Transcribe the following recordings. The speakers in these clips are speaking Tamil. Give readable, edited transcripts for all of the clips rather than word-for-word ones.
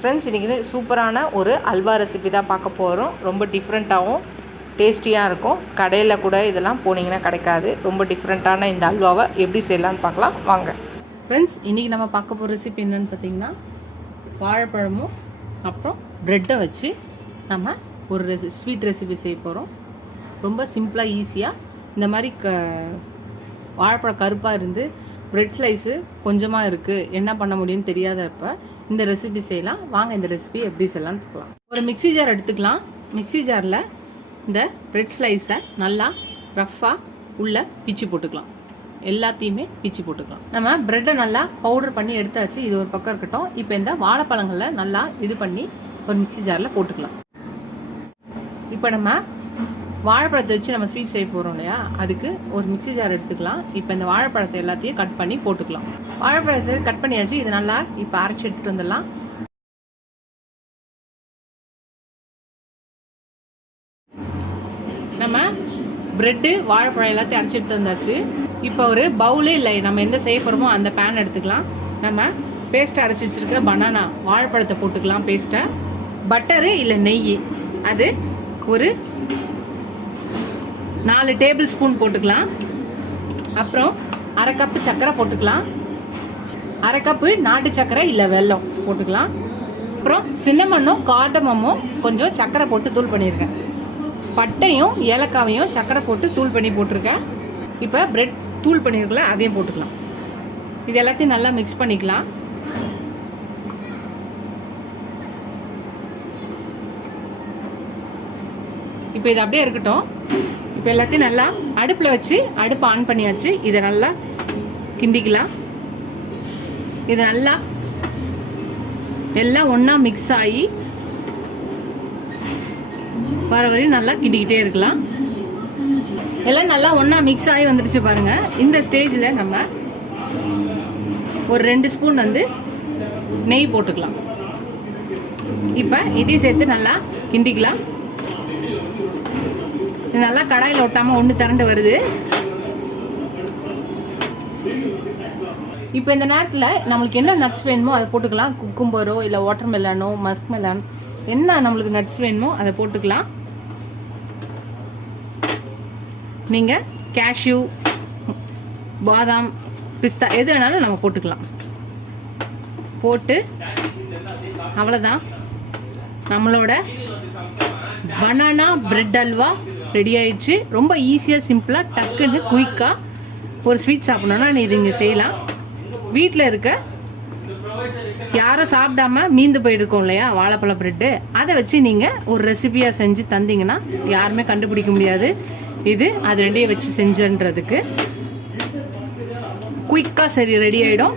ஃப்ரெண்ட்ஸ், இன்றைக்கி சூப்பரான ஒரு அல்வா ரெசிபி தான் பார்க்க போகிறோம். ரொம்ப டிஃப்ரெண்ட்டாகவும் டேஸ்டியாக இருக்கும். கடையில் கூட இதெல்லாம் போனீங்கன்னா கிடைக்காது. ரொம்ப டிஃப்ரெண்ட்டான இந்த அல்வாவை எப்படி செய்யலான்னு பார்க்கலாம் வாங்க. ஃப்ரெண்ட்ஸ், இன்றைக்கி நம்ம பார்க்க போகிற ரெசிபி என்னென்னு பார்த்தீங்கன்னா, வாழைப்பழமும் அப்புறம் ப்ரெட்டை வச்சு நம்ம ஒரு ஸ்வீட் ரெசிபி செய்ய போகிறோம். ரொம்ப சிம்பிளாக ஈஸியாக இந்த மாதிரி வாழைப்பழம் கருப்பாக இருந்து ப்ரெட் ஸ்லைஸு கொஞ்சமாக இருக்குது, என்ன பண்ண முடியும்னு தெரியாதப்ப இந்த ரெசிபி செய்யலாம். வாங்க இந்த ரெசிபி எப்படி செய்யலாம்னு பார்க்கலாம். ஒரு மிக்ஸி ஜார் எடுத்துக்கலாம். மிக்ஸி ஜாரில் இந்த ப்ரெட் ஸ்லைஸை நல்லா ரஃப்பாக உள்ளே பிச்சு போட்டுக்கலாம். எல்லாத்தையுமே பிச்சு போட்டுக்கலாம். நம்ம ப்ரெட்டை நல்லா பவுடர் பண்ணி எடுத்தாச்சு. இது ஒரு பக்கம் இருக்கட்டும். இப்போ இந்த வாழைப்பழங்களை நல்லா இது பண்ணி ஒரு மிக்ஸி ஜாரில் போட்டுக்கலாம். இப்போ நம்ம வாழைப்பழத்தை வச்சு நம்ம ஸ்வீட் செய்ய போகிறோம் இல்லையா, அதுக்கு ஒரு மிக்ஸி ஜார் எடுத்துக்கலாம். இப்போ இந்த வாழைப்பழத்தை எல்லாத்தையும் கட் பண்ணி போட்டுக்கலாம். வாழைப்பழத்தை கட் பண்ணியாச்சு. இது நல்லா இப்போ அரைச்சி எடுத்துகிட்டு வந்துடலாம். நம்ம ப்ரெட்டு வாழைப்பழம் எல்லாத்தையும் அரைச்சி எடுத்து வந்தாச்சு. இப்போ ஒரு பவுலே இல்லை, நம்ம எந்த செய்ய போகிறோமோ அந்த பேன் எடுத்துக்கலாம். நம்ம பேஸ்ட்டை அரைச்சி வச்சுருக்க பனானா வாழைப்பழத்தை போட்டுக்கலாம். பேஸ்ட்டை பட்டரு இல்லை நெய் அது ஒரு 4 டேபிள் ஸ்பூன் போட்டுக்கலாம். அப்புறம் அரை கப்பு சர்க்கரை போட்டுக்கலாம். அரை கப்பு நாட்டு சர்க்கரை இல்லை வெல்லம் போட்டுக்கலாம். அப்புறம் சின்னமண்ணும் கார்டமமும் கொஞ்சம் சர்க்கரை போட்டு தூள் பண்ணியிருக்கேன். பட்டையும் ஏலக்காவையும் சர்க்கரை போட்டு தூள் பண்ணி போட்டிருக்கேன். இப்போ பிரெட் தூள் பண்ணியிருக்கல அதையும் போட்டுக்கலாம். இது எல்லாத்தையும் நல்லா மிக்ஸ் பண்ணிக்கலாம். இப்போ இது அப்படியே இருக்கட்டும். இப்போ எல்லாத்தையும் நல்லா அடுப்பில் வச்சு அடுப்பை ஆன் பண்ணியாச்சு. இதை நல்லா கிண்டிக்கலாம். இது நல்லா எல்லாம் ஒன்றா மிக்ஸ் ஆகி வர வரையும் நல்லா கிண்டிக்கிட்டே இருக்கலாம். எல்லாம் நல்லா ஒன்றா மிக்ஸ் ஆகி வந்துடுச்சு பாருங்க. இந்த ஸ்டேஜில் நம்ம ஒரு 2 ஸ்பூன் நெய் போட்டுக்கலாம். இப்போ இதையும் சேர்த்து நல்லா கிண்டிக்கலாம். இது நல்லா கடாயில் ஒட்டாமல் ஒன்று திரண்டு வருது. இப்போ இந்த நேரத்தில் நம்மளுக்கு என்ன நட்ஸ் வேணுமோ அதை போட்டுக்கலாம். குக்கும்பரோ இல்லை வாட்டர் மெலானோ மஸ்க் மெலான் என்ன நம்மளுக்கு நட்ஸ் வேணுமோ அதை போட்டுக்கலாம். நீங்கள் கேஷ்யூ பாதாம் பிஸ்தா எது வேணாலும் நம்ம போட்டுக்கலாம். போட்டு அவ்வளோதான், நம்மளோட பனானா பிரெட் அல்வா ரெடி ஆயிடுச்சு. ரொம்ப ஈஸியாக சிம்பிளாக டக்குன்னு குயிக்காக ஒரு ஸ்வீட் சாப்பிடணுன்னா இது இங்கே செய்யலாம். வீட்டில் இருக்க யாரும் சாப்பிடாம மீந்து போயிருக்கோம் இல்லையா வாழைப்பழ பிரெட்டு, அதை வச்சு நீங்கள் ஒரு ரெசிபியாக செஞ்சு தந்தீங்கன்னா யாருமே கண்டுபிடிக்க முடியாது. இது அது ரெண்டையும் வச்சு செஞ்சுன்றதுக்கு குயிக்காக சரி ரெடி ஆகிடும்.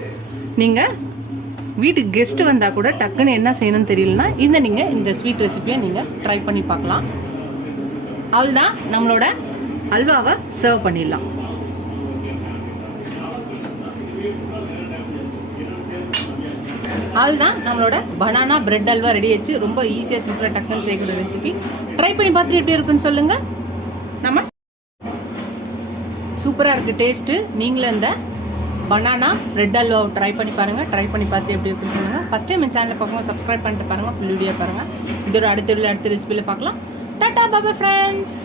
நீங்கள் வீட்டுக்கு கெஸ்ட்டு வந்தால் கூட டக்குன்னு என்ன செய்யணும்னு தெரியலனா நீங்கள் இந்த ஸ்வீட் ரெசிபியை நீங்கள் ட்ரை பண்ணி பார்க்கலாம். அவ்வளோதான், நம்மளோட அல்வாவை சர்வ் பண்ணிடலாம். அவ்வளோதான், நம்மளோட பனானா பிரெட் அல்வா ரெடி ஆச்சு. ரொம்ப ஈஸியாக சிம்பிளாக டக்குன்னு செய்யக்கூடிய ரெசிபி. ட்ரை பண்ணி பார்த்துட்டு எப்படி இருக்குன்னு சொல்லுங்கள். நம்ம சூப்பராக இருக்குது டேஸ்ட்டு. நீங்களும் இந்த பனானா பிரெட் அல்வா ட்ரை பண்ணி பாருங்கள். ட்ரை பண்ணி பார்த்து எப்படி இருக்குன்னு சொல்லுங்கள். ஃபஸ்ட் டைம் என் சேனலில் பார்க்கும்போது சப்ஸ்கிரைப் பண்ணிட்டு பாருங்கள். ஃபுல் வீடியோ பாருங்கள். இதோட அடுத்த ரெசிபியில் பார்க்கலாம். Tata bye friends.